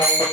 Bye.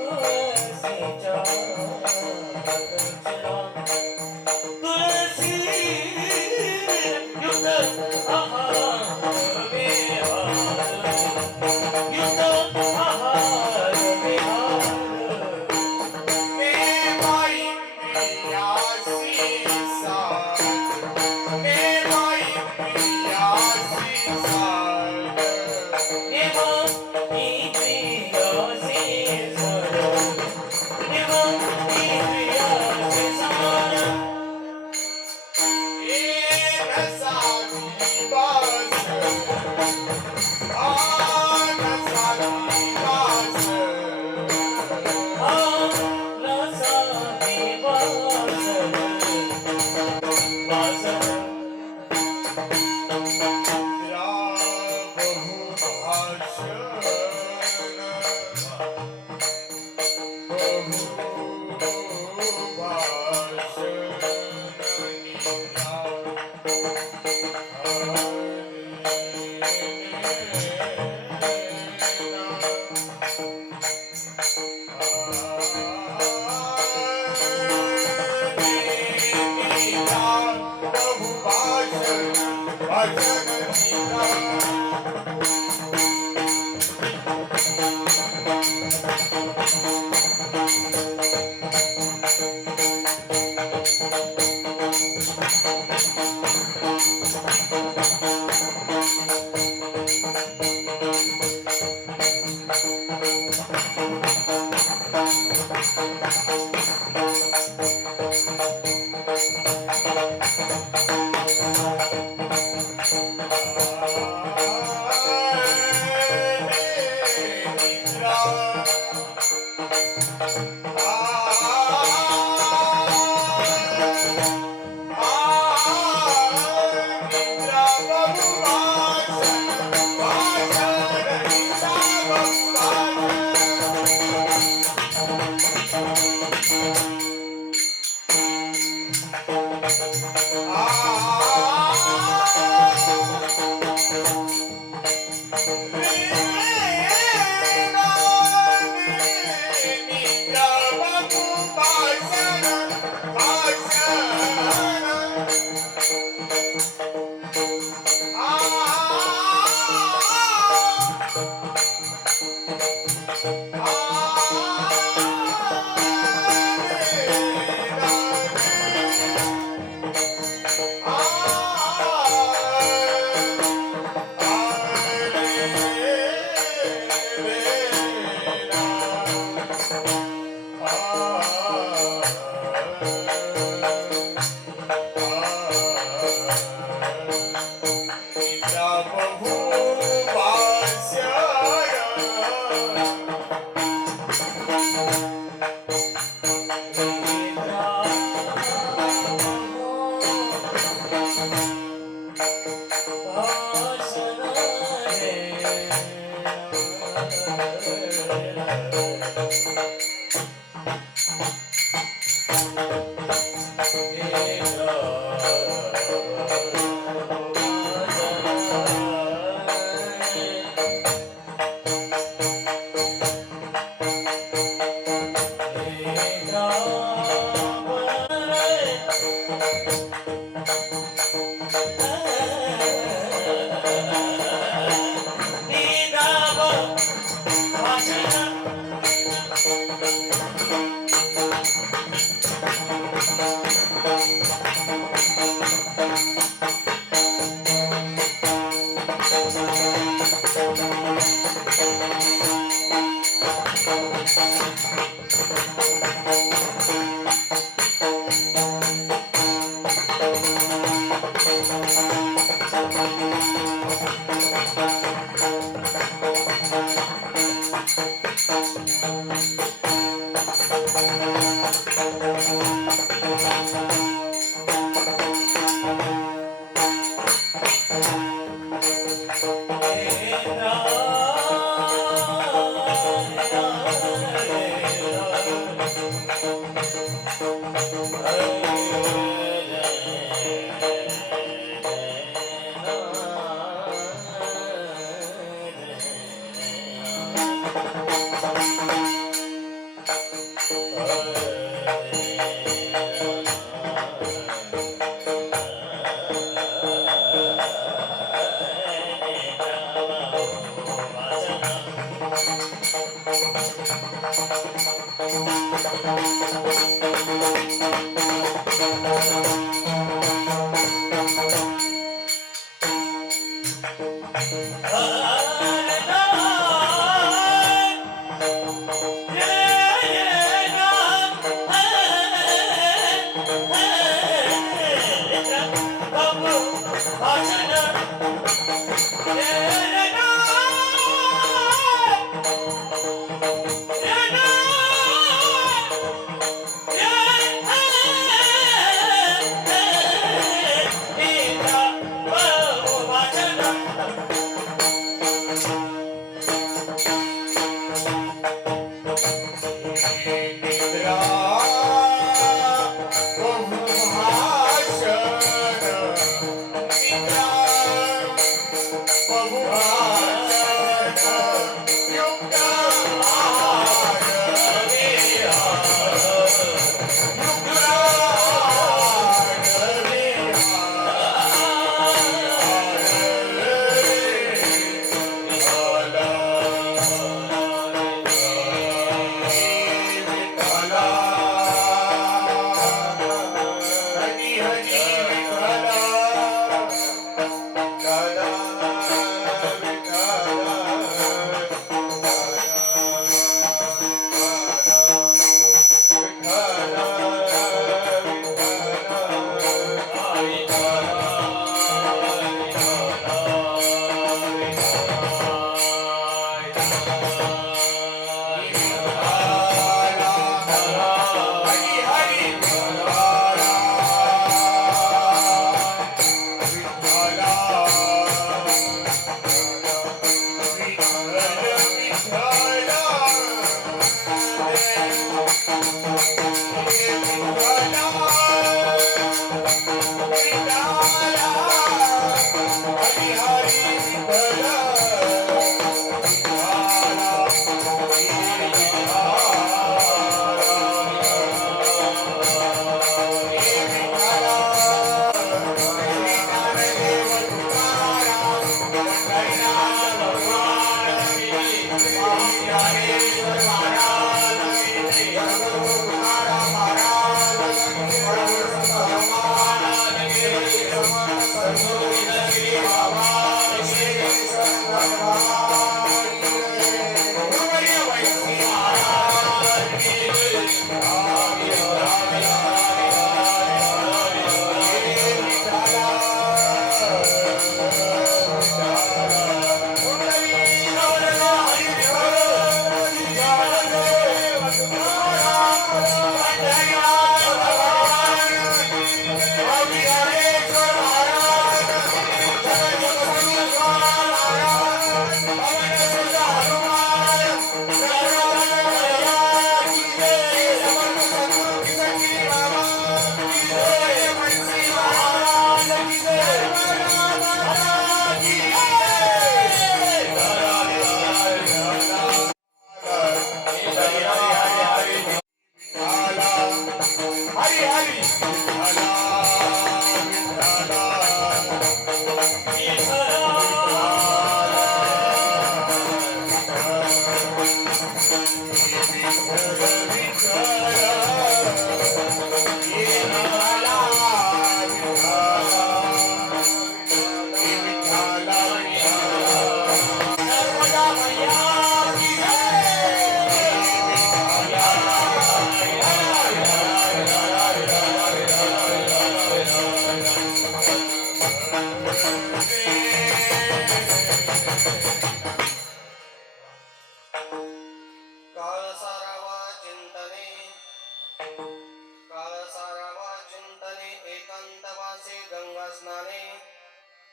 तुळशीच्या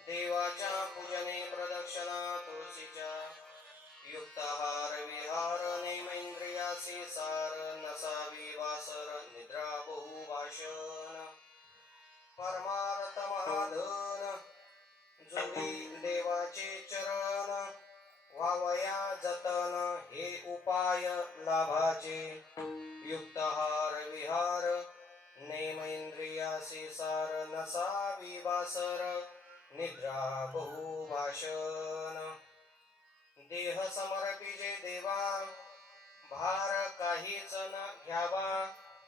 देवाच्या पूजने प्रदक्षिणा तुळशीच्या युक्ताहार विहार नेमेंद्रियासी सार नसावी वासर निद्रा बहुभाषण परमार्थ महाधन जोडी देवाचे चरण व्हावया जतन हे उपाय लाभाचे युक्ताहार विहार नेमेंद्रियासी सार नसावी वासर निद्रा बहुभाषण देह समर्पिजे देवा भार काहीच न घ्यावा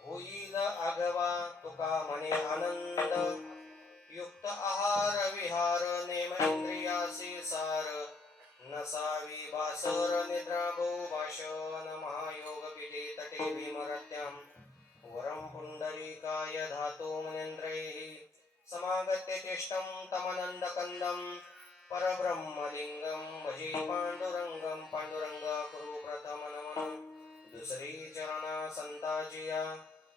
होईल आगवा तुका म्हणे आनंद युक्त आहार विहार नेमेंद्रियासी सार नसावी बासर निद्रा बहुभाषण महायोग पीठे तटे भीमरत्याम वरम पुंडरीकाय धातो मुनींद्रैः समागत्य चेष्टं तमनन्दकन्दं परब्रह्मलिंगं भजे पांडुरंगं पांडुरंग कुरु प्रथम नमन दुसरी चरणा संताजिया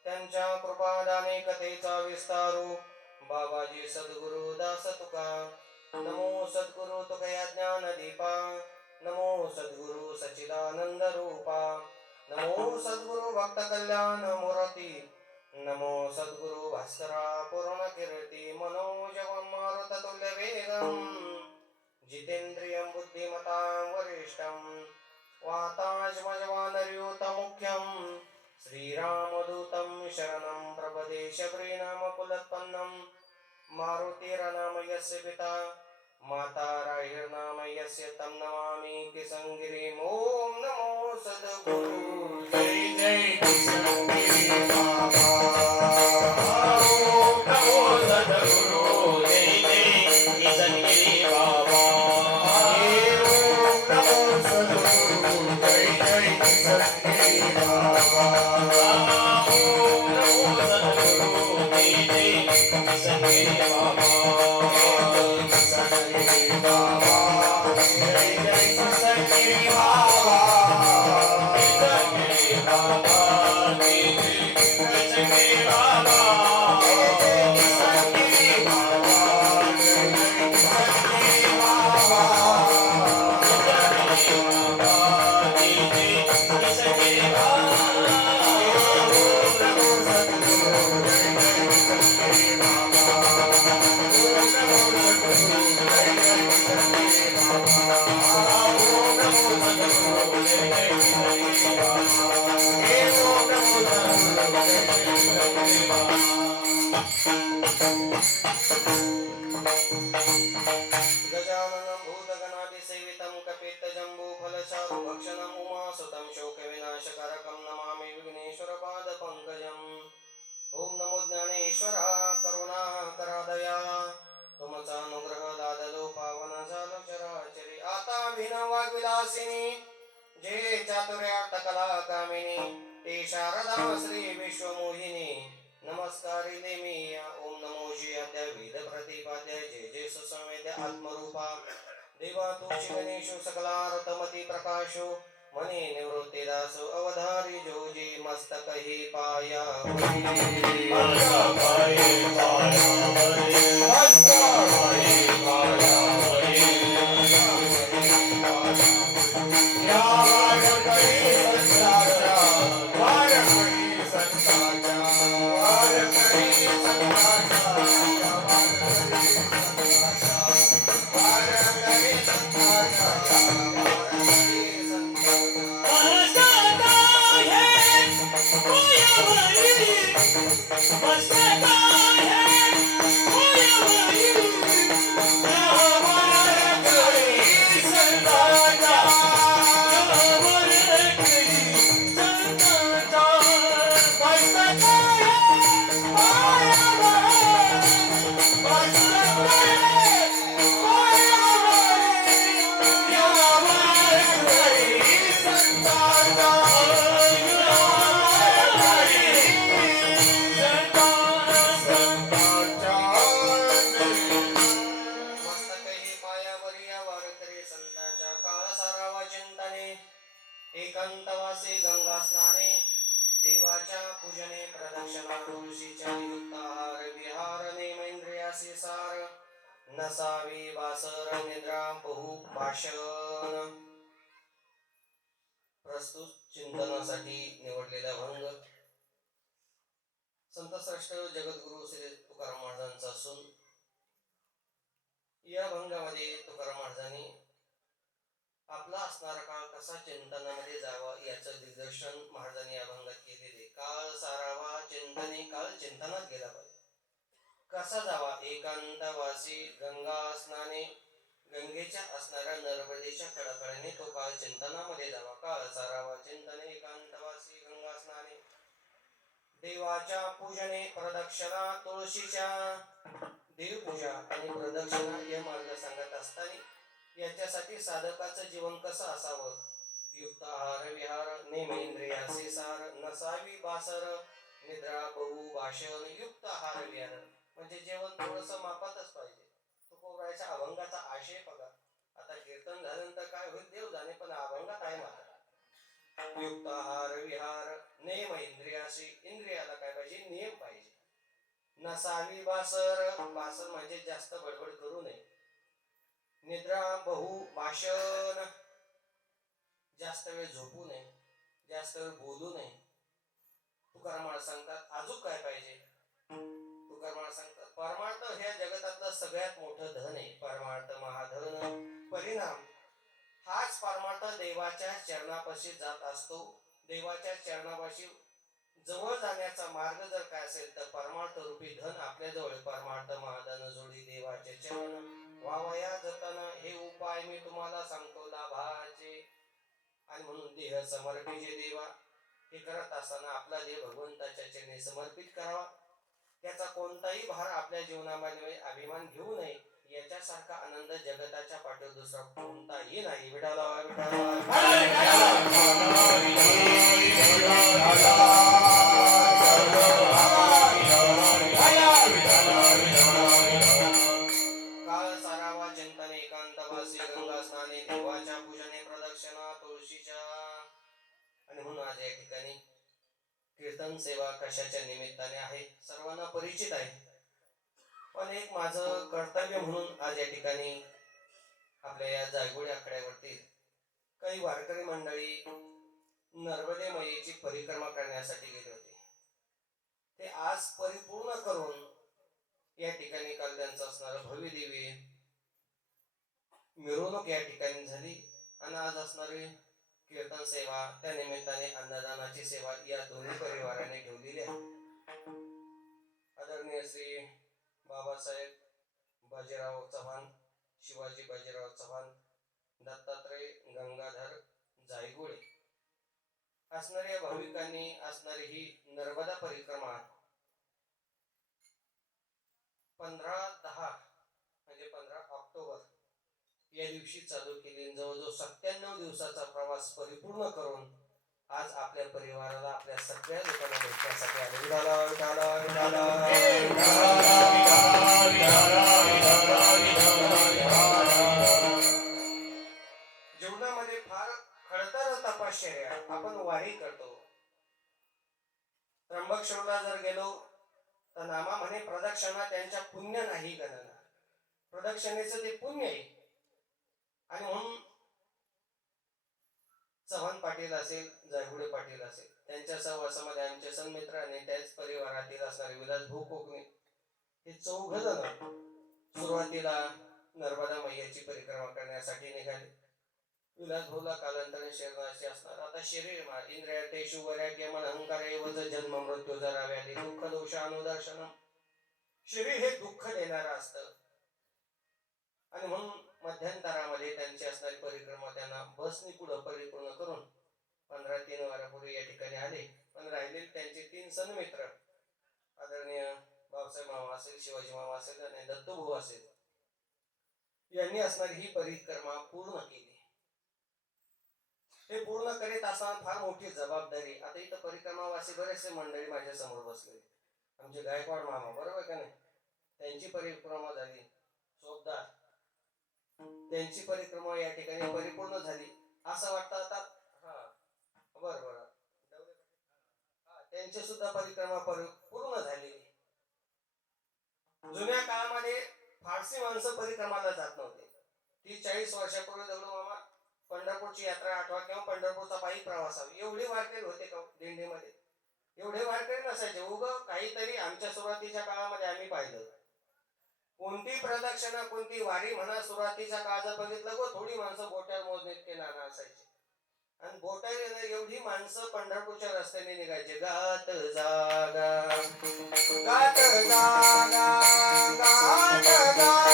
त्यांच्या कृपादाने कथेचा विस्तारू बाबाजी सद्गुरु दास तुका नमो सद्गुरु तुकया ज्ञान दीपा नमो सद्गुरु सच्चिदानंद रूपा नमो सद्गुरु भक्त कल्याण मूर्ती नमो सद्गुरु भास्करा पूर्ण कीर्ती मनोजवं मारुततुल्य वेगं जितेन्द्रियं बुद्धिमतां वरिष्ठं वाताजमजवानर्युतमुख्यं श्रीरामदूतं शरणं प्रपदे शबरीनामकुलोत्पन्नं मारुतिरनाम यस्य पिता माता राहिर्नाम यस्य तं नमामि किसंगिरिं ॐ नमो सद्गुरु जय जय किसंगिरि बाबा गजाननं भूतगणादिसेवितं कपित्तजम्बूफलचारुभक्षणम् उमासुतं शोकविनाशकारकं नमामि विघ्नेश्वरपादपङ्कजम्। ॐ नमो ज्ञानेश्वरा करुणा दया तुमचा अनुग्रह लादलो पावन झालो चराचरी। आता भिन्न वाग्विलासिनी जे चातुर्यार्थ कला कामिनी ते शारदा श्री विश्वमोहिनी नमस्कारिणे मी या। ओम नमो जी आद्या वेद प्रतिपाद्य जय जय सुसंवेद्य आत्मरूपा देवा तू शिवनेशु सकलारतमती प्रकाशो मने निवृत्ती दासो अवधारी जो जी मस्तक ही पाया एकांतवासी गंगा स्नाने देवाच्या पूजने प्रदक्षिणा तुळशीच्या युक्ताहार विहार नेमेंद्रियासी सार नसावी वासर निद्रा बहु भाषण। प्रस्तुत चिंतनासाठी निवडलेला भंग संतश्रेष्ठ जगद्गुरु श्री तुकाराम महाराजांचा असून या भंगामध्ये तुकाराम महाराजांनी आपला असणारा काळ कसा चिंतनामध्ये जावा याचं दिग्दर्शन महाराजांनी या भंगात केलेले। काळ सारावा चिंतने काळ चिंतनात गेला पाहिजे। कसा जावा एकांतवासी गंगा स्नाने गंगेच्या असणाऱ्या नर्मदेच्या कडाकड्याने तो काळ चिंतनामध्ये जावा। काळ सारावा चिंतने एकांतवासी गंगा स्नाने देवाच्या पूजने प्रदक्षिणा तुळशीच्या देवपूजा आणि प्रदक्षिणा या मार्ग सांगत असताना याच्यासाठी साधकाचं जीवन कसं असावं। युक्त आहार विहार नेमेंद्रियासी सार नसावी बासर निद्रा बहु भाषण। युक्त आहार विहार म्हणजे जेवण थोडंसं मापातच पाहिजे। तुकोबारायच्या अभंगाचा आशय बघा। आता कीर्तन झाल्यानंतर काय होईल देव जाणे, पण अभंगात आहे मात्र युक्त आहार विहार नेम इंद्रियासी इंद्रियाला काय पाहिजे नियम पाहिजे। नसावी बासर बासर म्हणजे जास्त बडबड करू नये। निद्रा बहु भाषण जास्त वेळ झोपू नये, जास्त वेळ बोलू नये। तुकाराम महाराज सांगतात अजून काय पाहिजे। तुकाराम महाराज सांगतात परमार्थ हे जगतातलं सगळ्यात मोठं धन आहे। परमार्थ महाधन परिणाम हाच परमार्थ देवाच्या चरणापाशी जात असतो। देवाच्या चरणापाशी जवळ जाण्याचा मार्ग जर काय असेल तर परमार्थ रूपी धन आपल्या जवळ। परमार्थ महाधन जोडी देवाचे चरण वावया जतन हे उपाय मी तुम्हाला सांगतो लाभाचे। आणि म्हणून देह समर्पित देवा हे करत असताना आपला देह भगवंताच्या चरणी समर्पित करावा। त्याचा कोणताही भार आपल्या जीवनामध्ये अभिमान घेऊ नये। याच्यासारखा आनंद जगताच्या पाठीवर दुसरा कोणताही नाही। विठाला काळ सारावा चिंतने एकांतवासी गंगा स्नाने देवाच्या पूजने प्रदक्षिणा तुळशीच्या। आणि म्हणून आज या ठिकाणी कीर्तन सेवा कशाच्या निमित्ताने आहे सर्वांना परिचित आहे, पण एक माझं कर्तव्य म्हणून आज या ठिकाणी आपल्या या जागोडी आखाड्यावरती काही वारकरी मंडळी नर्मदे मैयेची परिक्रमा करण्यासाठी गेले होते। ते आज परिपूर्ण करून या ठिकाणी काल त्यांचं असणारं भव्य दिव्य मिरवणूक या ठिकाणी झाली आणि आज असणारे कीर्तन सेवा, त्या निमित्ताने अन्नदानाची सेवा या दोन्ही परिवाराने ठेवलेली आहे. आदरणीय श्री बाबासाहेब बाजीराव चव्हाण, शिवाजी बाजीराव चव्हाण, दत्तात्रय गंगाधर जायगुडे असणाऱ्या भाविकांनी असणारी ही नर्मदा परिक्रमा 15/10 म्हणजे 15 ऑक्टोबर या दिवशी चालू केली. जवळजवळ 97 दिवसाचा प्रवास परिपूर्ण करून आज आपल्या परिवाराला, आपल्या सगळ्या लोकांना भेटण्यासाठी आले. जीवनामध्ये फार खडतर तपश्चर्या, आपण वारी करतो. त्र्यंबकेश्वरला जर गेलो तर नामा म्हणे प्रदक्षिणा त्यांच्या पुण्य नाही गणना. प्रदक्षिणेचं ते पुण्य आहे. आणि म्हणून चव्हाण पाटील असेल, जायगुडे पाटील असेल, त्यांच्या सहवासामध्ये आमचे सन्मित्र आणि त्याच परिवारातील असणारे विलास भाऊ कोकणे हे 4 जण सुरुवातीला नर्मदा मैयाची परिक्रमा करण्यासाठी निघाले. विलास भाऊला कालांतराने शरीराशी असणार आता शरीर मा इंद्रिया तेषु वैराग्यमन अहंकार एवज जन्म मृत्यू जरा व्याधी दुःख दोष अनुदर्शन. शरीर हे दुःख देणारं असतं आणि म्हणून मध्यंतरामध्ये त्यांची असणारी परिक्रमा त्यांना बसनी पुढं परिपूर्ण करून 15-3 वारापूर्वी या ठिकाणी आले. पण राहिलेले त्यांचे 3 सन्मित्र आदरणीय बाबासाहेब मामा असेल, शिवाजी मामा असेल आणि दत्तू भाऊ असेल यांनी असणारी ही परिक्रमा पूर्ण केली. हे पूर्ण करीत असताना फार मोठी जबाबदारी. आता इथं परिक्रमावासी बरेचसे मंडळी माझ्या समोर बसले. आमचे गायकवाड मामा बरोबर का नाही, त्यांची परिक्रमा झाली. सोबदार त्यांची परिक्रमा या ठिकाणी परिपूर्ण झाली. असं वाटतं आता बरं त्यांची सुद्धा परिक्रमा पूर्ण झालेली. जुन्या काळामध्ये फारसी माणसं परिक्रमाला जात नव्हते. 30-40 वर्षापूर्वी दगडू मामा पंढरपूरची यात्रा आठवा किंवा पंढरपूरचा पायी प्रवास एवढे वारकरी होते का दिंडीमध्ये? एवढे वारकरी नसायचे. उगं काहीतरी आमच्या सुरुवातीच्या काळामध्ये आम्ही पाहिलं, कोणती प्रदक्षिणा कोणती वारी म्हणा, सुरुवातीच्या काळात बघितलं गो थोडी माणसं बोट्यावर मोजण्यात नाना असायचे. आणि बोट्यावर एवढी माणसं पंढरपूरच्या रस्त्याने निघायचे. गात जागा गात जागा गात जागा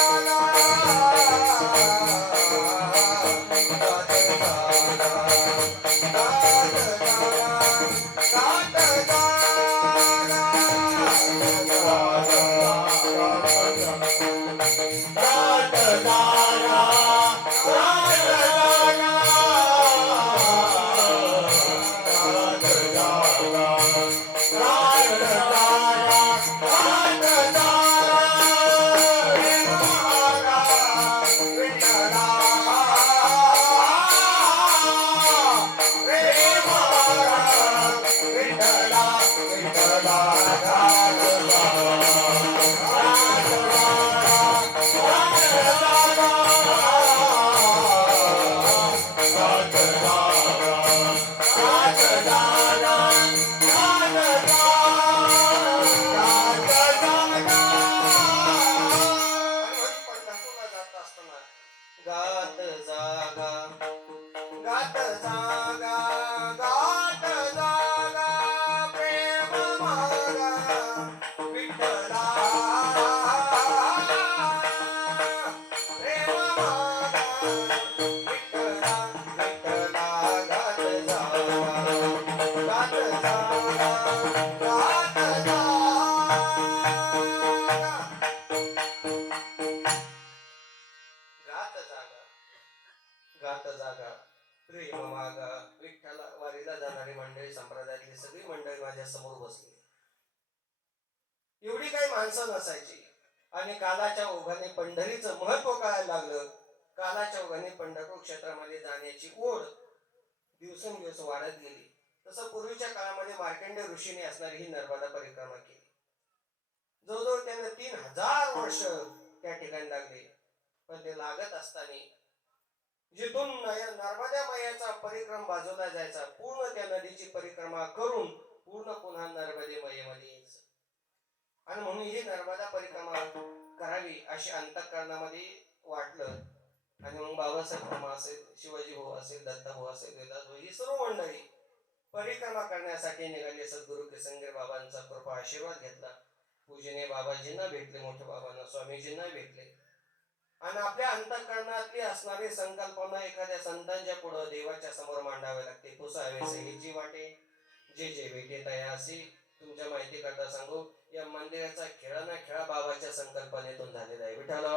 एवढी काही माणसं नसायची. आणि कालाच्या ओघाने पंढरीचं महत्व कळायला लागलं. कालाच्या ओघाने पंढरपूर क्षेत्रामध्ये जाण्याची ओढ दिवसेंदिवस वाढत गेली. तसं पूर्वीच्या काळामध्ये मार्कंडेय ऋषीने असणारी ही नर्मदा परिक्रमा केली. जवळजवळ त्यांना 3000 वर्ष त्या ठिकाणी लागले. पण ते लागत असताना जिथून नर्मदा मैयाचा परिक्रमा बाजूला जायचा, पूर्ण त्या नदीची परिक्रमा करून पूर्ण पुन्हा नर्मदे मैयामध्ये यायचं. आणि म्हणून ही नर्मदा परिक्रमा करावी अशी अंतःकरणामध्ये वाटलं. आणि मग बाबासाहेब मामा असेल, शिवाजी भाऊ असेल, दत्ता भाऊ असेल, विलास भाऊ, ही सर्व मंडळी परिक्रमा करण्यासाठी निघाले. सद्गुरू किसनगिरी बाबांचा कृपा आशीर्वाद घेतला. पूजनीय बाबाजींना भेटले, मोठ्या बाबांना, स्वामीजींना भेटले. आणि आपल्या अंतःकरणातली असणारी संकल्पना एखाद्या संतांच्या पुढं देवाच्या समोर मांडावी लागते. पुसावे सहीची वाटे जे जे भेटे तयासी. तुमच्या माहिती करता सांगू, या मंदिराचा खेळा ना खेळा बाबाच्या संकल्पनेतून झालेला आहे. विठाला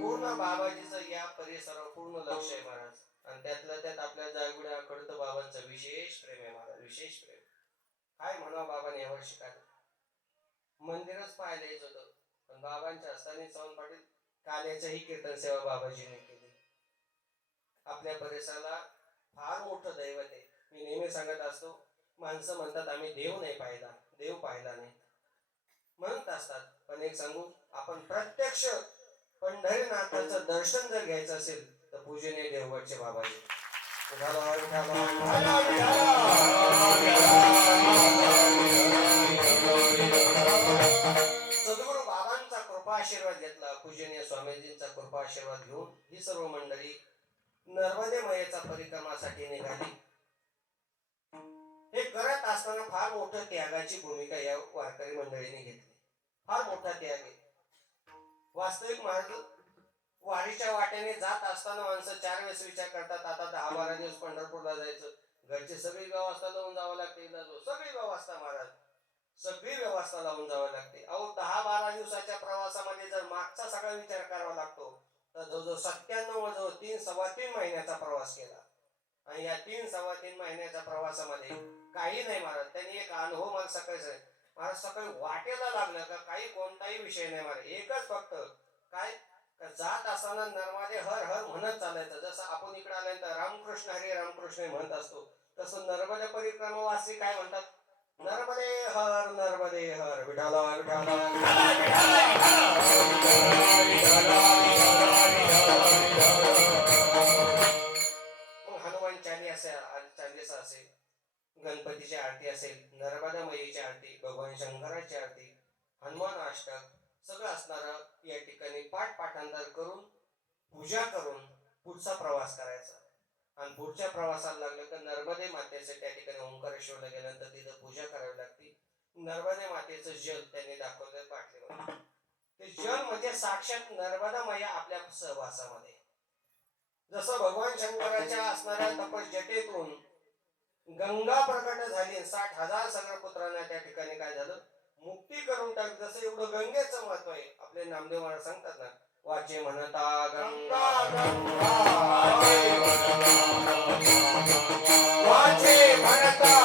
पूर्ण बाबाजीचं या परिसरावर पूर्ण लक्ष आहे महाराज. आणि त्यातल्या त्यात आपल्या जागुड्या कडतं बाबांचं विशेष प्रेम आहे महाराज, विशेष प्रेम. काय म्हणावं बाबाने यावर्षी काय मंदिरच पाहायला येत होतं, पण बाबांच्या हस्ताने चव्हाण पाटील काल्याचंही कीर्तन सेवा बाबाजीने केली. आपल्या परिसराला फार मोठं दैवत आहे. मी नेहमी सांगत असतो, माणसं म्हणतात आम्ही देव नाही पाहिला, देव पाहिला नाही म्हणत असतात. पण एक सांगू, आपण प्रत्यक्ष पंढरीनाथाचं दर्शन जर घ्यायचं असेल तर पूजनीय देवगडचे बाबाजी. सद्गुरू बाबांचा कृपा आशीर्वाद घेतला, पूजनीय स्वामीजींचा कृपा आशीर्वाद घेऊन ही सर्व मंडळी नर्मदे मायेचा परिक्रमासाठी निघाली. हे करत असताना फार मोठं त्यागाची भूमिका या वारकरी मंडळीने घेतली. फार मोठा त्याग आहे. वास्तविक महाराज, वारीच्या वाटेने जात असताना माणसं 4 वेळेस विचार करतात, आता 10-12 दिवस पंढरपूरला जायचं, घरची सगळी व्यवस्था लावून जावं लागते, सगळी व्यवस्था महाराज, सगळी व्यवस्था लावून जावं लागते. अहो 10-12 दिवसाच्या प्रवासामध्ये जर मागचा सगळा विचार करावा लागतो तर जवळजवळ 97 जवळ 3-3.25 महिन्याचा प्रवास केला. आणि या 3-3.25 महिन्याच्या प्रवासामध्ये काही नाही महाराज. त्यांनी एक अनुभव मला सकाळी महाराज, सकाळी वाटेला लागलं का काही कोणताही विषय नाही महाराज. एकच फक्त काय, जात असताना नर्मदे हर हर म्हणत चालायचं. जसं आपण इकडे आल्यानंतर रामकृष्ण हरी रामकृष्ण म्हणत असतो, तसं नर्मदे परिक्रमावासी काय म्हणतात, नर्मदे हर विठाला विठाला. मग हनुमान चालीसा असेल, गणपतीची आरती असेल, नर्मदा माईची आरती, भगवान शंकराची आरती, हनुमान अष्टक सगळं असणारं या ठिकाणी पाठांतर करून पूजा करून पुढचा प्रवास करायचा. आणि पुढच्या प्रवासाला लागलं तर नर्मदे मातेचे त्या ठिकाणी ओंकारेश्वरला गेल्यानंतर तिथं पूजा करावी लागते. नर्मदे मातेचं जल त्यांनी दाखवलं पाठलेलं. ते जल म्हणजे साक्षात नर्मदा मैया आपल्या सहवासामध्ये. जसं भगवान शंकराच्या असणाऱ्या तपस जटेतून गंगा प्रकट झाली, 60,000 सगळ्या पुत्रांना त्या ठिकाणी काय झालं, मुक्ती करून टाकली. जसं एवढं गंगेचं महत्व आहे. आपले नामदेव महाराज सांगतात ना, वाचे म्हणता गंगा गंगा, वाचे म्हणता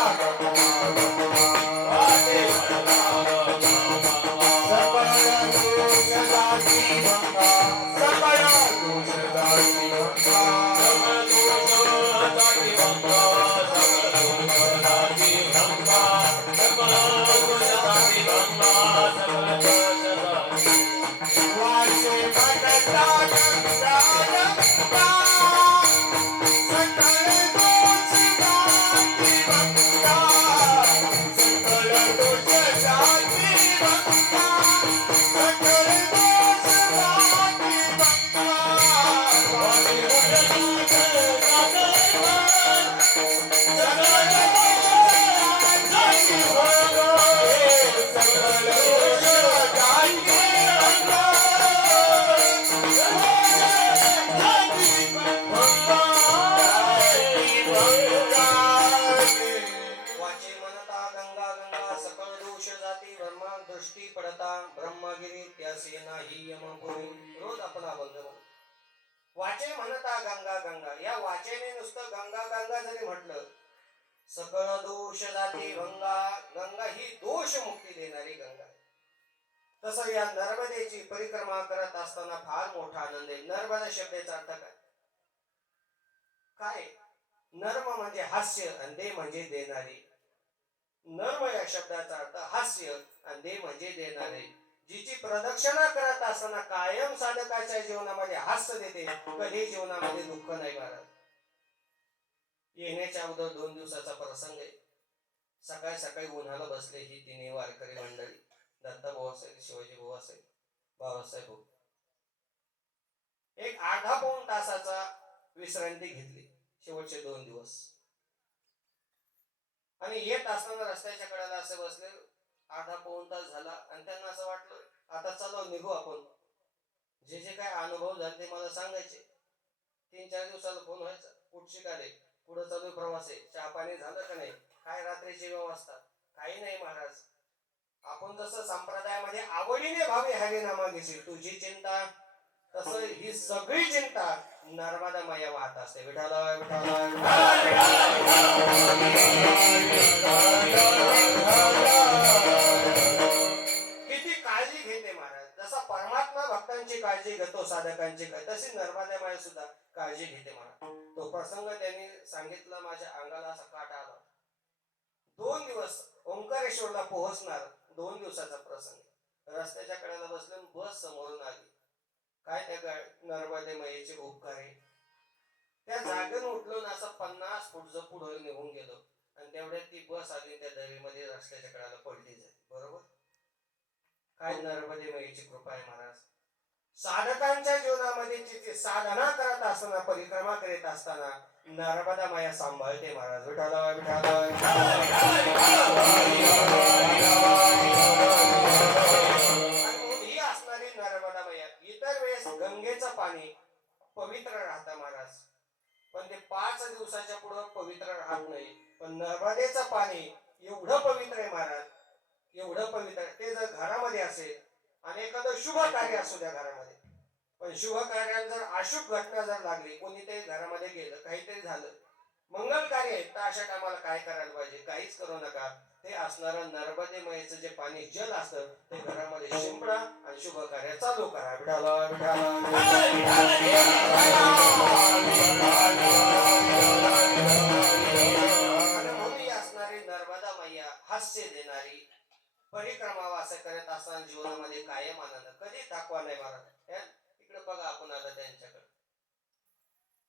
रोज आपण अभंग वाचे म्हणता गंगा गंगा. या वाचेने नुसतं गंगा गंगा जरी म्हटलं, सकळ दोष जाती भंगा. गंगा ही दोष मुक्ती देणारी गंगा. तसं या नर्मदेची परिक्रमा करत असताना फार मोठा आनंद आहे. नर्मदा शब्दाचा अर्थ काय काय? नर्म म्हणजे हास्य आणि दे म्हणजे देणारी. नर्म या शब्दाचा अर्थ हास्य आणि दे म्हणजे देणारे. जिची प्रदक्षिणा करत असताना कायम साधकाच्या जीवनामध्ये हास्य देते, कधी जीवनामध्ये दुःख नाही महाराज. येण्याच्या अगोदर 2 दिवसाचा प्रसंग आहे. सकाळी सकाळी उन्हाला बसले ही तिन्ही वारकरी मंडळी, दत्ता भाऊ असेल, शिवाजी भाऊ असेल, बाबासाहेब भाऊ. एक अर्धा पाऊण तासाचा विश्रांती घेतली शेवटचे 2 दिवस. आणि येत असताना रस्त्याच्या कडेला असे बसले, अर्धा पाऊण तास झाला आणि त्यांना असं वाटलं आता चलो निघू आपण. जे जे काय अनुभव झाले ते मला सांगायचे. 3-4 दिवसाला फोन व्हायचा, कुठची गाडी, पुढे चालू प्रवास आहे, चहा पाणी झालं का नाही, काय रात्रीची व्यवस्था, काही नाही महाराज. आपण जसं संप्रदायामध्ये आवडीने भावे हरिनामा घेशील, तुझी चिंता तसं ही सगळी चिंता नर्मदा मैया वाहत असते. विठाला किती काळजी घेते महाराज. जसा परमात्मा भक्तांची काळजी घेतो, साधकांची, तशी नर्मदा मैया सुद्धा काळजी घेते महाराज. तो प्रसंग त्यांनी सांगितला, माझ्या अंगाला असा काटा आला. 2 दिवस ओंकारेश्वरला पोहोचणार, 2 दिवसाचा प्रसंग. रस्त्याच्या कडेला बसले, बस समोरून आली. काय त्या नर्मदे मैयेचे उपकार आहे. त्या जागेनं उठलो ना, असं 50 फूट पुढे निघून गेलो आणि तेवढ्यात ती बस आली, त्या दरीमध्ये रस्त्याच्या कडेला पडली झाली. बरोबर, काय नर्मदे मैयेची कृपा आहे महाराज. साधकांच्या जीवनामध्ये जिथे साधना करत असताना, परिक्रमा करीत असताना नर्मदा मैया सांभाळते महाराज. विठाला ही असणारी नर्मदा मैया. इतर वेळेस गंगेचं पाणी पवित्र राहतं महाराज, पण ते 5 दिवसाच्या पुढे पवित्र राहत नाही. पण नर्मदेचं पाणी एवढं पवित्र आहे महाराज, एवढं पवित्र. ते जर घरामध्ये असेल आणि एखादं शुभ कार्य असू द्या घरामध्ये, पण शुभ कार्यात जर अशुभ घटना जर लागली, कोणीतरी घरामध्ये गेलं, काहीतरी झालं, मंगल कार्य आहे, तर अशा टायमाला काय करायला पाहिजे? काहीच करू नका. ते असणारं नर्मदे मैयेचं जे पाणी जल असतं ते घरामध्ये शिंपडा आणि शुभ कार्य चालू करा. विठाला म्हणून असणारी नर्मदा मैया हास्य देणारी, परिक्रमा असं करत असताना जीवनामध्ये कायम आनंद, कधी दाखवा नाही महाराज. इकडे बघा आपण आता त्यांच्याकडे.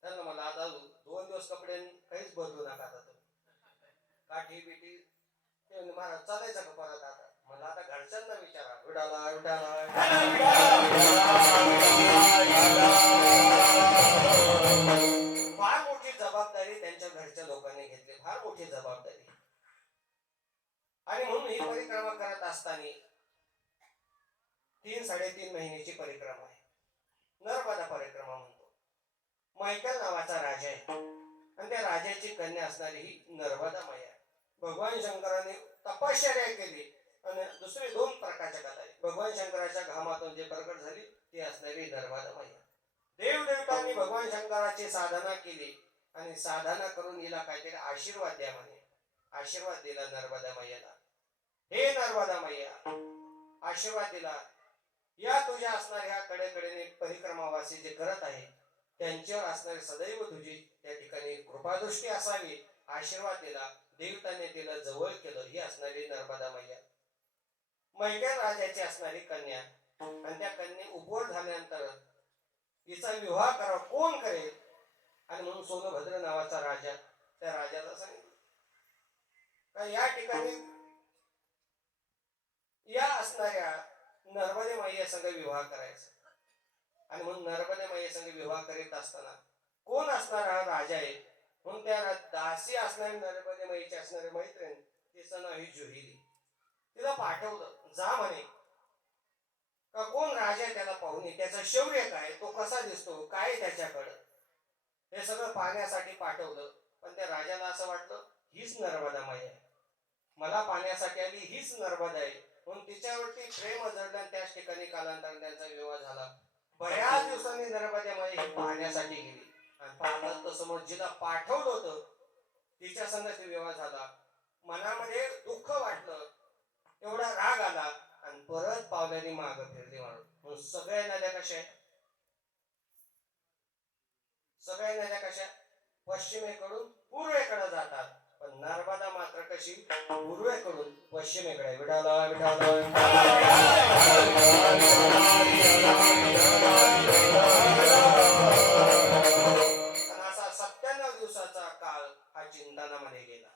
त्यांना मला आता 2 दिवस कपडे काहीच बदलू नका. आता काठी बिठी महाराज चालायचं का परत? आता मला आता घरच्यांना विचारा. फार मोठी जबाबदारी त्यांच्या घरच्या लोकांनी घेतली, फार मोठी जबाबदारी. आणि म्हणून ही परिक्रमा करत असताना 3-3.5 महिन्याची परिक्रमा आहे, नर्मदा परिक्रमा म्हणतो. मैकल नावाचा राजा आहे आणि त्या राजाची कन्या असणारी ही नर्मदा मैया. भगवान शंकराने तपश्चर्या केली आणि दुसरी 2 प्रकारच्या कथा आहेत. भगवान शंकराच्या घामातून जे प्रकट झाली ती असणारी नर्मदा मैया. देवदेवतांनी भगवान शंकराची साधना केली आणि साधना करून हिला काहीतरी आशीर्वाद द्या म्हणे. आशीर्वाद दिला नर्मदा मैयाला. हे नर्मदा मैया, आशीर्वाद दिला, या तुझ्या असणाऱ्या कडेकडेने परिक्रमावासी जे करत आहे त्यांच्यावर असणारी सदैव तुझी त्या ठिकाणी कृपादृष्टी असावी. आशीर्वाद दिला, देवताने तिला जवळ केलं. ही असणारी नर्मदा मैया, मैकल राजाची असणारी कन्या. आणि त्या कन्या उपवर झाल्यानंतर हिचा विवाह करा, कोण करेल? आणि म्हणून सोनभद्र नावाचा राजा त्या राजाला सांगितलं का या ठिकाणी या असणाऱ्या नर्मदे मैया संग विवाह करायचा. आणि म्हणून नर्मदे मैया संग विवाह करीत असताना कोण असणार? हा राजा आहे. म्हणून त्या दासी असणारी नर्मदे मैयाची असणारी मैत्रीण, तिचं नाव ही जुहिली. तिला पाठवलं, जा म्हणे का कोण राजा आहे त्याला पाहून ये, त्याचं शौर्य काय, तो कसा दिसतो, काय त्याच्याकडं, हे सगळं पाहण्यासाठी पाठवलं. पण त्या राजाला असं वाटलं हीच नर्मदा मैया आहे, मला पाहण्यासाठी आली हीच नर्मदा आहे. म्हणून तिच्यावरती प्रेम जडलं आणि त्याच ठिकाणी कालांतराने त्यांचा विवाह झाला. बऱ्याच दिवसांनी नर्मदा मैया ही पाहण्यासाठी गेली आणि पाहतात तर समोर जिला पाठवलं होतं तिच्या संग विवाह झाला. मनामध्ये दुःख वाटलं, एवढा राग आला आणि परत पावलांनी मागं फिरली म्हणून. सगळ्या नद्या कशा आहेत? सगळ्या नद्या कशा पश्चिमेकडून पूर्वेकडे जातात, पण नर्मदा मात्र कशी पूर्वेकडून पश्चिमेकडे. विठाला असा 97 दिवसाचा काळ हा चिंतनामध्ये गेला.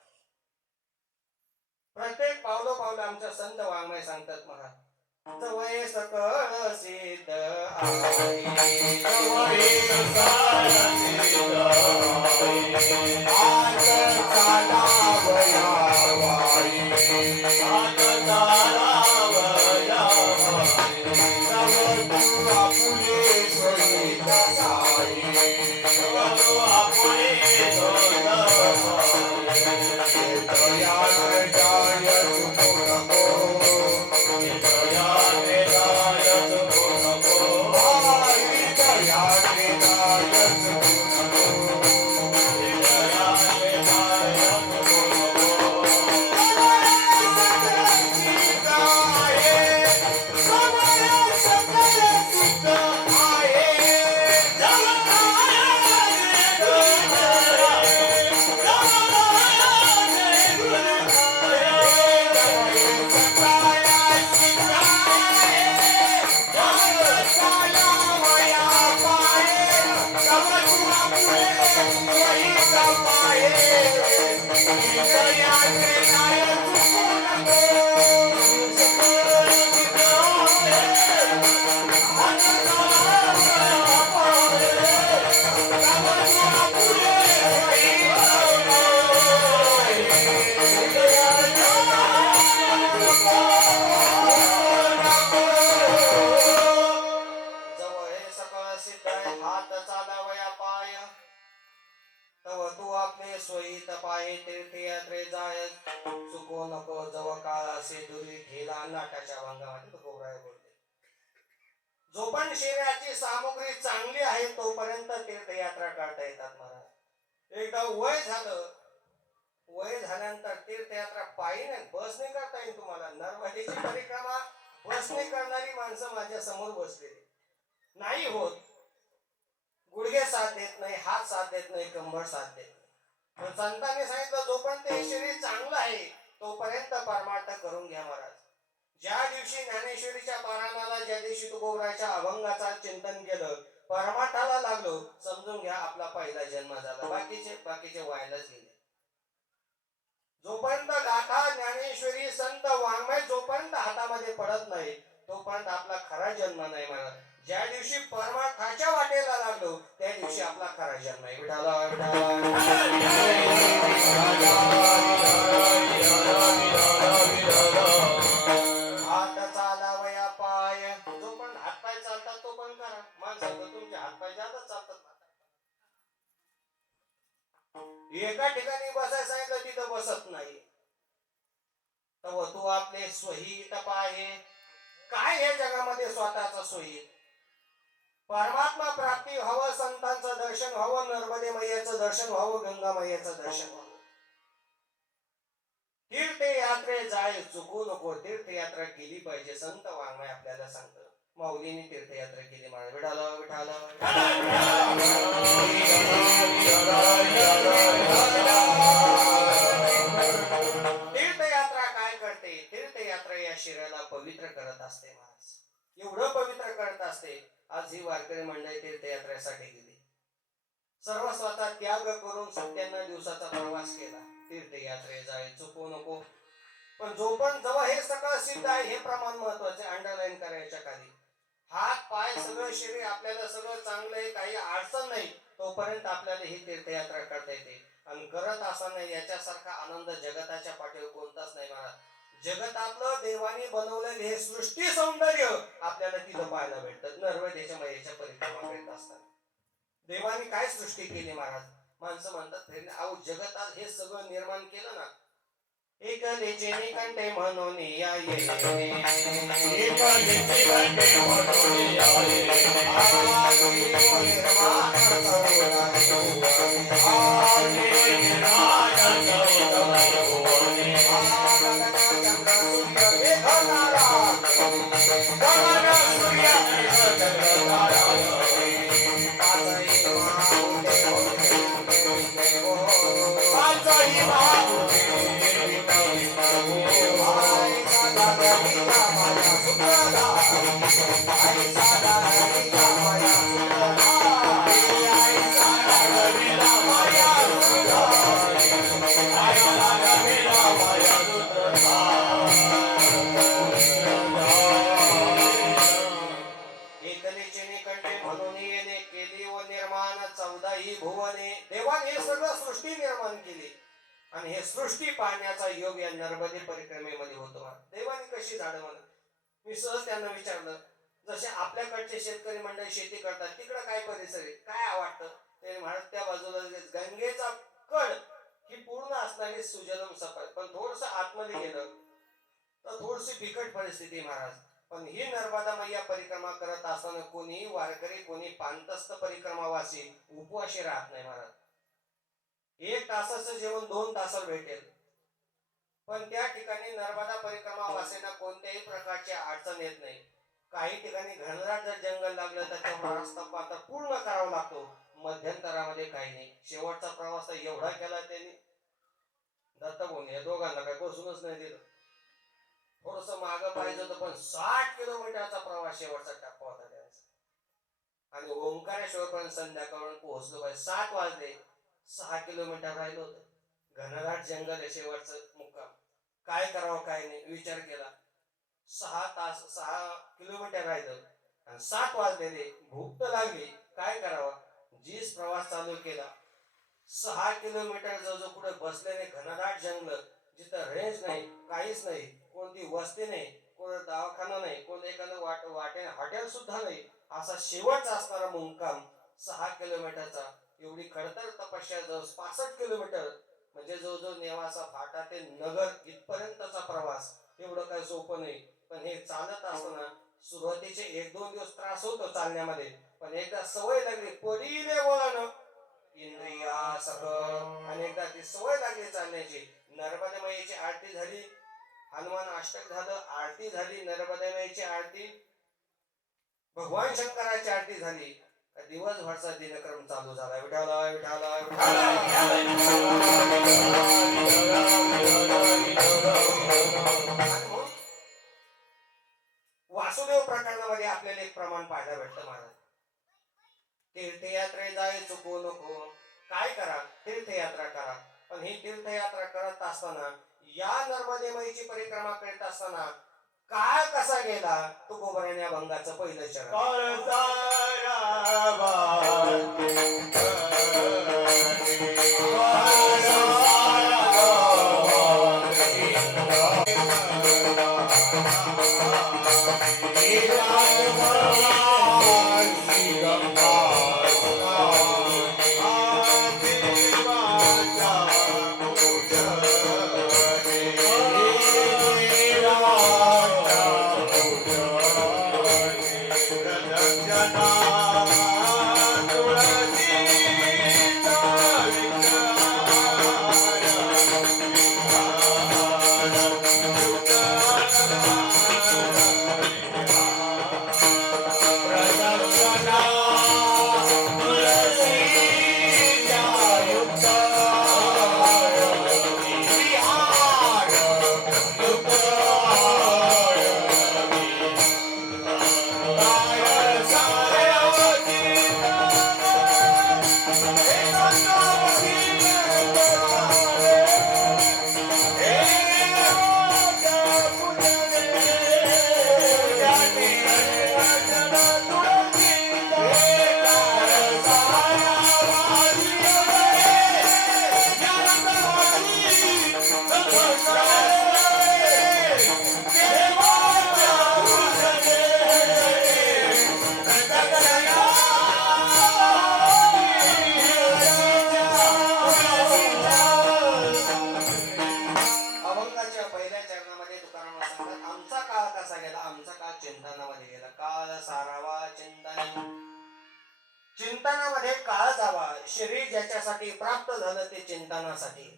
जवळ हे सकळ सिद्ध आहे, हात चालावया पाय. तव तू आपले सोयी तपाये तीर्थयात्रे जाय. चुको नको जव काळ असे दुरी ठेला. नाटाच्या अभंगामध्ये तुकोबराय बोलते. जो पण शरीराची सामुग्री चांगली आहे तोपर्यंत तीर्थयात्रा काढता येतात महाराज. एकदा वय झाल्यानंतर तीर्थयात्रा पायी नाही बसने करता येईल तुम्हाला. नर्मदेची परिक्रमा बसने करणारी माणसं माझ्या समोर बसलेली नाही होत. गुडघे साथ देत नाही, हात साथ देत नाही, कंबर साथ देत नाही. पण संतांनी सांगितलं जोपर्यंत हे शरीर चांगलं आहे तोपर्यंत परमार्थ करून घ्या महाराज. ज्या दिवशी ज्ञानेश्वरीच्या पारायणाला, ज्या दिवशी तुकोबराच्या अभंगाचा चिंतन केलं, परमार्थाला लागलो, समजून घ्या आपला पहिला जन्म झाला. बाकीचे व्हायलाच गेले. जोपर्यंत गाथा ज्ञानेश्वरी संत वाङ्मय जोपर्यंत हातामध्ये पडत नाही तोपर्यंत आपला खरा जन्म नाही महाराज. ज्या दिवशी परमार्थाच्या वाटेला लागलो त्या दिवशी आपला खरा जन्म आहे. विठाला हात चालावया पाय. जो पण हातपाय चालतात तो पण करा. माणसाला तुमचे हातपाय जास्त चालतात. एका ठिकाणी बसायला सांगितलं तिथं बसत नाही. तव तू आपले स्वहित पाहे. काय या जगामध्ये स्वतःचा सोयी. परमात्मा प्राप्ती व्हावं, संतांचं दर्शन व्हावं, नर्मदे मैयाचं दर्शन व्हावं, गंगा मैयाचं दर्शन व्हावं. तीर्थयात्रे जाय चुकू नको. तीर्थयात्रा केली पाहिजे. संत वाङ्मय आपल्याला सांगतं. माऊलीने तीर्थयात्रा केली महाराज. विठाला विठाला तीर्थयात्रा काय करते. तीर्थयात्रा या शरीराला पवित्र करत असते महाराज. एवढं पवित्र करत असते. आज ही वारकरी मंडळी तीर्थयात्रेसाठी गेली. सर्वस्वाचा त्याग करून 97 दिवसाचा प्रवास केला. तीर्थयात्रे जाय चुकू नको. पण जेव्हा हे सगळं सिद्ध आहे हे प्रमाण महत्वाचे अंडरलाईन करायच्या खाली. हात पाय सगळं शरीर आपल्याला सगळं चांगलं आहे, काही अडचण नाही तोपर्यंत आपल्याला ही तीर्थयात्रा करता येते. आणि करत असताना याच्यासारखा आनंद जगताच्या पाठीवर कोणताच नाही महाराज. जगतातलं देवाने बनवलेलं हे सृष्टी सौंदर्य आपल्याला तिथं पाहायला भेटतं. नर्मदेच्या मैयाच्या परिक्रमा करीत असताना देवाने काय सृष्टी केली महाराज. माणसं म्हणतात अहो जगतात हे सगळं निर्माण केलं ना. एकलेचे निकंठे म्हणून या I ही भुवने. देवाने हे सगळं सृष्टी निर्माण केली आणि हे सृष्टी पाहण्याचा योग या नर्मदे परिक्रमेमध्ये होतो. देवाने कशी झाडं म्हणत. मी सहज त्यांना विचारलं, जसे आपल्याकडचे शेतकरी मंडळी शेती करतात तिकडं काय परिसर आहे, काय आवडतं. ते म्हणत त्या बाजूला गंगेचा कड ही पूर्ण असणारी सुजलम सफर, पण थोडस आतमध्ये गेलं तर थोडीशी बिकट परिस्थिती महाराज. पण ही नर्मदा मैया परिक्रमा करत असताना कोणी वारकरी कोणी पांतस्थ परिक्रमावासी उपवाशी राहत नाही महाराज. 1 तासाचं जेवण 2 तासात भेटेल, पण त्या ठिकाणी नर्मदा परिक्रमावासींना कोणत्याही प्रकारची अडचण येत नाही. काही ठिकाणी घनदाट जर जंगल लागलं तर तेवढा रस्ता पात्र पूर्ण करावा लागतो. मध्यंतरामध्ये काही नाही. शेवटचा प्रवास तर एवढा केला त्यांनी, दत्तभूमी या दोघांना काही बसूनच नाही दिलं. थोडस मागं पाहिजे होतं, पण 60 किलोमीटरचा प्रवास शेवटचा टप्पा होता त्यांचा. आणि ओंकारेश्वर पर्यंत संध्याकाळून पोहोचलो पाहिजे. 7 वाजले, 6 किलोमीटर राहिलं होतं. घनदाट जंगल आहे शेवटचं मुक्काम. काय करावं काय नाही विचार केला. 6 किलोमीटर राहिलं आणि 7 वाजलेले. भूक तर लागली, काय करावं. जीस प्रवास चालू केला. 6 किलोमीटर जवळ कुठे बसलेले घनदाट जंगल, जिथं रेंज नाही, काहीच नाही, कोणती वस्ती नाही, कोण दवाखाना नाही, कोण एखादं वाटे हॉटेल सुद्धा नाही, असा शेवटचा असणारा मुक्काम 6 किलोमीटरचा. एवढी खडतर तपस्या. जवळ 65 किलोमीटर म्हणजे जवळजवळ नेवासा फाटा ते नगर इथपर्यंतचा प्रवास. एवढं काही सोपं नाही. पण हे चालत असताना सुरुवातीचे 1-2 दिवस त्रास होतो चालण्यामध्ये, पण एकदा सवय लागली पडीले वळण इंद्रियासह, आणि एकदा ती सवय लागली चालण्याची. नर्मदा माईची आरती झाली, हनुमान अष्टक झालं, आरती झाली, नर्मदा माईची आरती, भगवान शंकराची आरती झाली. दिवसभरचा दिनक्रम चालू झाला. विठाला विठाला वासुदेव प्रकरणामध्ये आपल्याला एक प्रमाण पाहायला भेटतं महाराज. तीर्थयात्रे जाय चुकू नको. काय करा, तीर्थयात्रा करा. पण ही तीर्थयात्रा करत असताना, या नर्मदेमयीची परिक्रमा करत असताना काळ कसा गेला, तुकोबराने अभंगाचं पहिलं चरण. चिंतनामध्ये काळ जावा. शरीर ज्याच्यासाठी प्राप्त झालं ते चिंतनासाठी.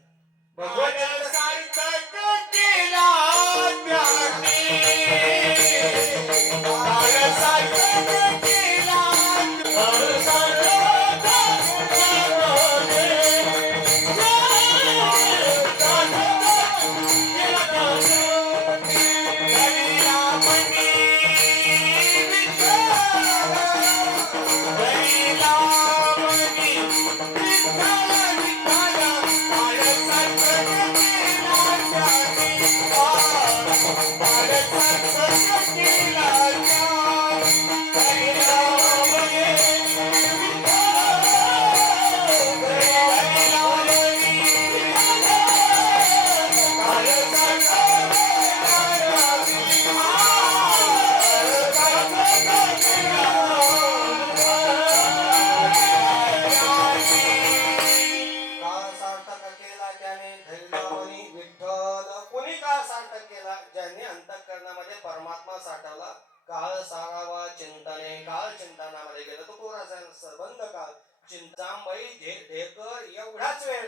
चिंतनामध्ये गेला. तुकोबराचा संबंध काळ चिंतामबाई ढेकर एवढाच वेळ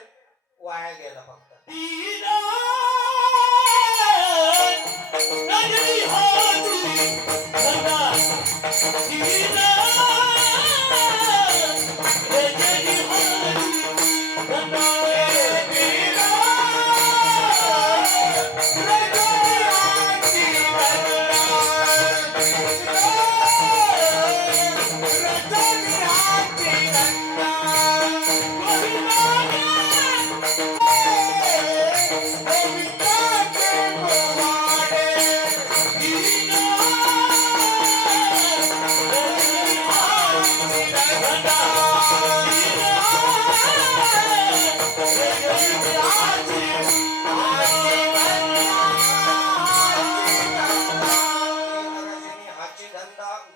वाया गेला फक्त.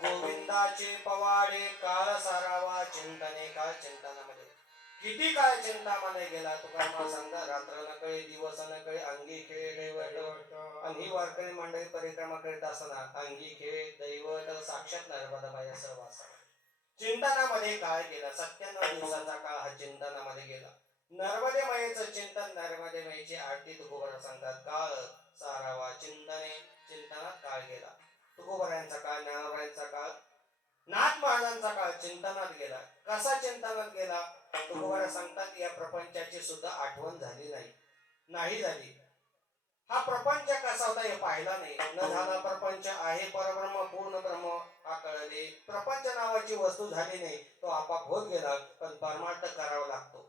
गोविंदाचे पवाडे काळ सारावा चिंतने काळ चिंतनामध्ये. किती काळ चिंतामध्ये गेला तुकाराम सांगता. रात्र न कळे दिवस न कळे अंगी खेळ दैवत. आणि ही वारकरी मंडळी परिक्रमा करीत असताना अंगी खेळ दैवत साक्षात नर्मदाबाई सहवास चिंतनामध्ये काळ गेला. 97 दिवसाचा काळ हा चिंतनामध्ये गेला. नर्मदे मायेचं चिंतन नर्मदे मायेची आरती तुकोबरा सांगतात. काळ सारावा चिंतने चिंतनात काळ गेला. तुकोबरायांचा काळ ज्ञानोबरायांचा काळ नाथ महाराजांचा काळ चिंतनात गेला. कसा चिंतनात गेला तुकोबरा सांगतात. या प्रपंचाची सुद्धा आठवण झाली नाही झाली. हा प्रपंच कसा होता हे पाहिला नाही. न झाला प्रपंच आहे परब्रह्म पूर्ण ब्रह्म हा कळले. प्रपंच नावाची वस्तू झाली नाही. तो आपाप होत गेला. पण परमार्थ करावा लागतो.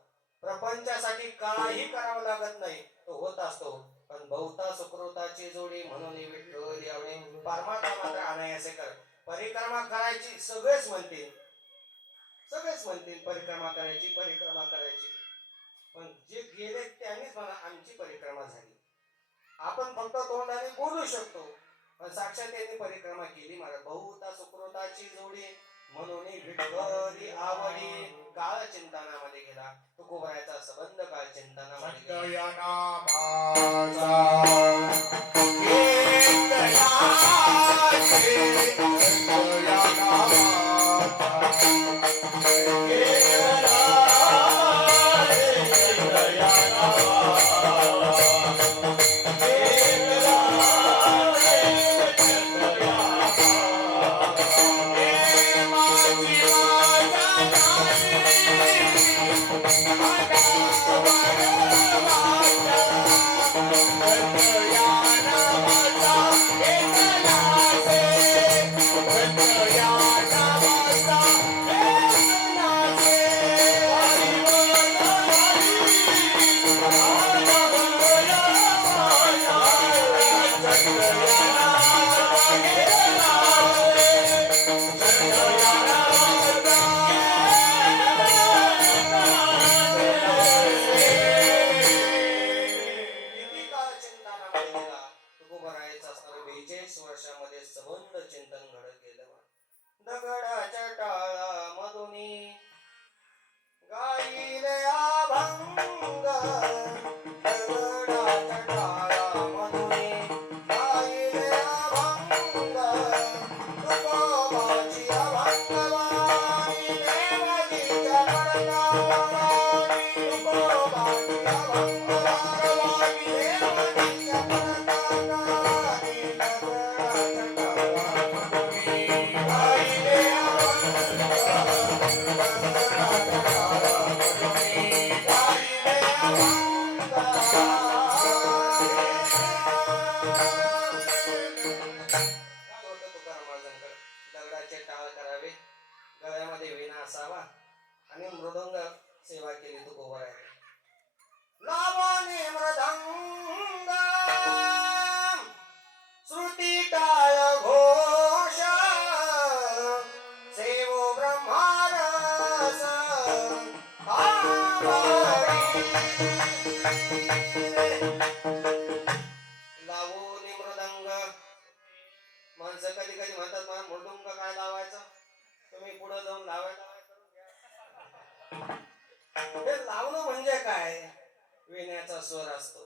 प्रपंचासाठी काही करावं लागत नाही. तो होत असतो. पण बहुता सुकृताची जोडी म्हणून विठ्ठल यावणे परमार्थ मात्र अनायासे कर. परिक्रमा करायची सगळेच म्हणतील परिक्रमा करायची. पण जे गेले त्यांनीच म्हणा आमची परिक्रमा झाली. आपण फक्त तोंडाने बोलू शकतो. पण साक्षात त्यांनी परिक्रमा केली. महाराज बहुता सुकृताची जोडी म्हणून विठ्ठल आवडी काळ चिंतनामध्ये गेला. तुकोबराचा संबंध काळ चिंतनामध्ये गेला. वर्षामध्ये सबंध चिंतन घडत गेलं. दगडाच्या टाळा मधुनी गाईले अभंग. दगडाच्या टाळा मधुनी गाईले अभंग. तुकोबाची अभंगवाणी देवाजीच्या पडतावाणी. तुकोबाची अभंगवाणी देवाजीच्या पडतावाणी. दगडाचे टाळ करावे, गळ्यामध्ये विणा असावा आणि मृदंग सेवा केली तुकोबराने. लावाने मृदंग श्रुती टाळ घोष सेवो ब्रह्मारस लावून मृदंग. माणसं कधी कधी म्हणतात मला मृदंग काय लावायचं. तुम्ही पुढे जाऊन लावायला हे लावणं म्हणजे काय. विण्याचा स्वर असतो.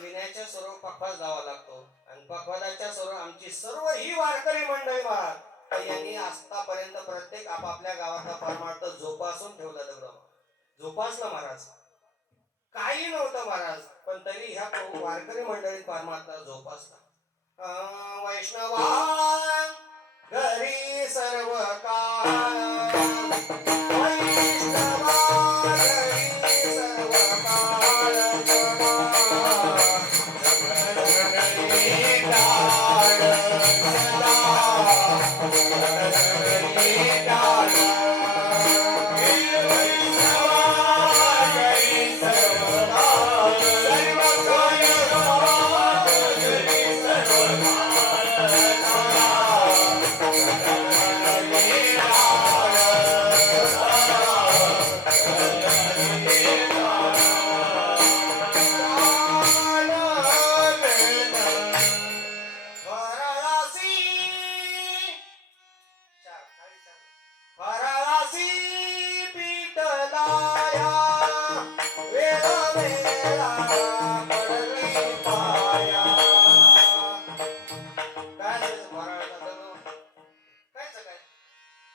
विण्याच्या स्वर पखवाज लावा लागतो. आणि पखवाजाच्या स्वर आमची सर्व ही वारकरी मंडळी महाराज तर यांनी आतापर्यंत प्रत्येक आपापल्या गावाचा परमार्थ जोपासून ठेवला. दगड जोपासला महाराज. काही नव्हतं महाराज, पण तरी ह्या वारकरी मंडळीत परमार्थ जोपासला. वैष्णवा घरी सर्व काळ, वैष्णवा घरी सर्व काळ,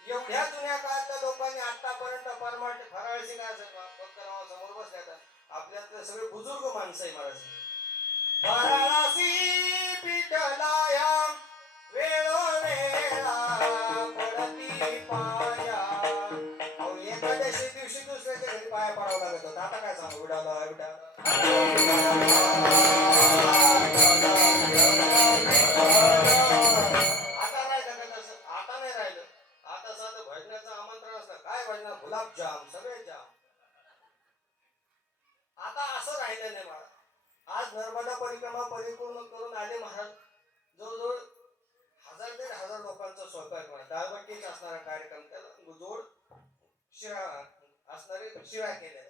एवढ्या जुन्या काळातल्या लोकांनी आतापर्यंत परमार्थ फराळाची काय समोर बसल्या. आपल्यातले सगळे बुजुर्ग माणसं आहे महाराज. फराळासी पिठलाया वेळोवेळा पडती पाया. अहो एखाद्याशी दिवशी दुसऱ्याच्या घरी पाया पडावं लागत होतं. आता काय सांगू विडाला विडा. आता राहिलं का तसं? आता नाही राहिलं. आता साधं भजनाचं आमंत्रण असतं. काय भजन? गुलाबजाम, सगळे जाम. आता असं राहिलं नाही महाराज. आज नर्मदा परिक्रमा परिपूर्ण करून आले महाराज. जवळजवळ 1000-1500 लोकांचा स्वयंपाक म्हणा. दाळबट्टीच असणारा कार्यक्रम, त्याला जोड शिरा असणारे शिरा केलेला.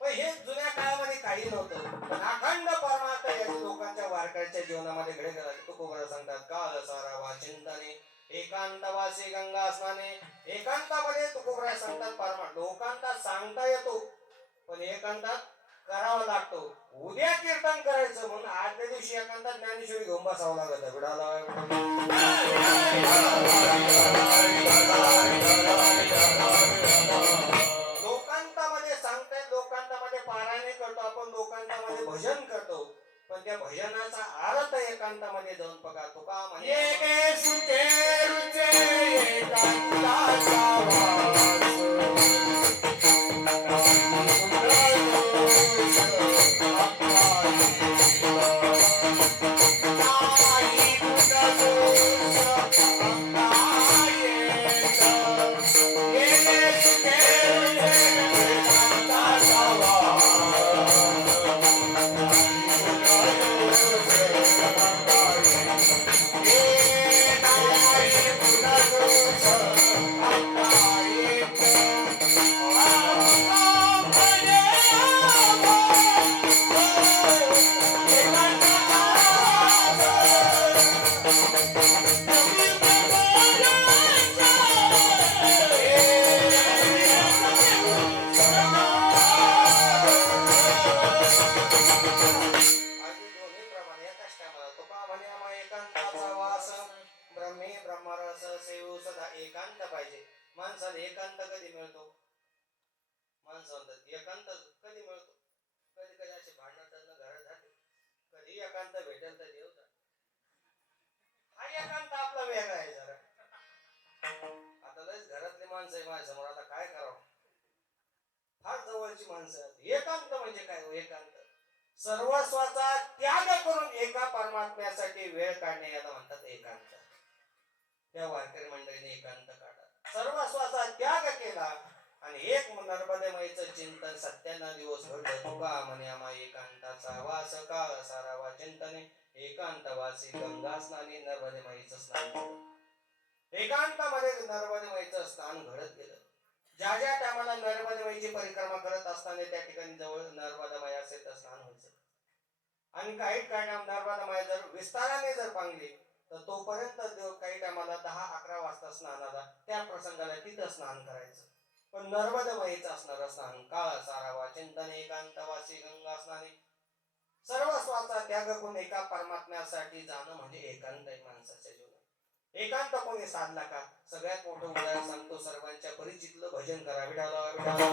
पण हे जुन्या काळामध्ये काही नव्हतं. पण अखंड परमार्थ या लोकांच्या वारकऱ्याच्या जीवनामध्ये घडे गेला. तुकोबरा सांगतात काल सारावा चिंतने एकांतवासी गंगा स्नाने. एकांतामध्ये तुकोबरा सांगतात परमार्थ. लोकांना सांगता येतो पण एकांतात करावा लागतो. उद्या कीर्तन करायचं म्हणून आदल्या दिवशी एकांतात ज्ञानेश्वरी घेऊन बसावं लागत. विडाला लोकांतामध्ये सांगतायत, लोकांतामध्ये पारायण करतो आपण, लोकांतामध्ये भजन करतो. पण त्या भजनाचा अर्थ एकांतामध्ये जाऊन बघा. तुका म्हणे एकांत पाहिजे. माणसाला एकांत कधी मिळतो? माणसाला एकांत कधी मिळतो? कधी कधी असे भांडण घरात जाते. कधी एकांत भेटेल तर देव. हा एकांत आपला वेगळा आहे जरा. आता लयच घरातली माणसं आहे माझ्या समोर. आता काय करावं? फार जवळची माणसं. एकांत म्हणजे काय? एकांत सर्वस्वाचा त्याग करून एका परमात्म्यासाठी वेळ काढणे याला म्हणतात एकांत. त्या वारकरी मंडळीने एकांत काढा, सर्वस्वाचा त्याग केला आणि एक नर्मदेमयीचं चिंतन 97 दिवस घडलं. तुका म्हणे आम्हा एकांताचा वास काळ सारावा चिंतने एकांतवासी गंगा स्नानी. नर्मदेमयीचं स्नान एकांतामध्ये नर्मदेमयीचं स्नान घडत गेलं. ज्या ज्या टायमाला नर्मदेमयीची परिक्रमा करत असताना त्या ठिकाणी जवळ नर्मदामय असेल तर स्नान व्हायचं. आणि काही नर्मदामय जर विस्ताराने जर पांगली तर तोपर्यंत काही टायमाला 10-11 वाजता स्नानाला त्या प्रसंगाला तिथं स्नान करायचं. पण नर्मदेमयीचं असणारं स्नान काळ सारावा चिंतन एकांतवासी गंगा स्नानी. सर्वस्वाचा त्याग करून एका परमात्म्यासाठी जाणं म्हणजे एकांत आहे माणसाच्या जीवनात. एकांत कोणी साधला का? सगळ्यात मोठं उदाहरण सांगतो, सर्वांच्या परिचितलं भजन करा, विठाला विठाला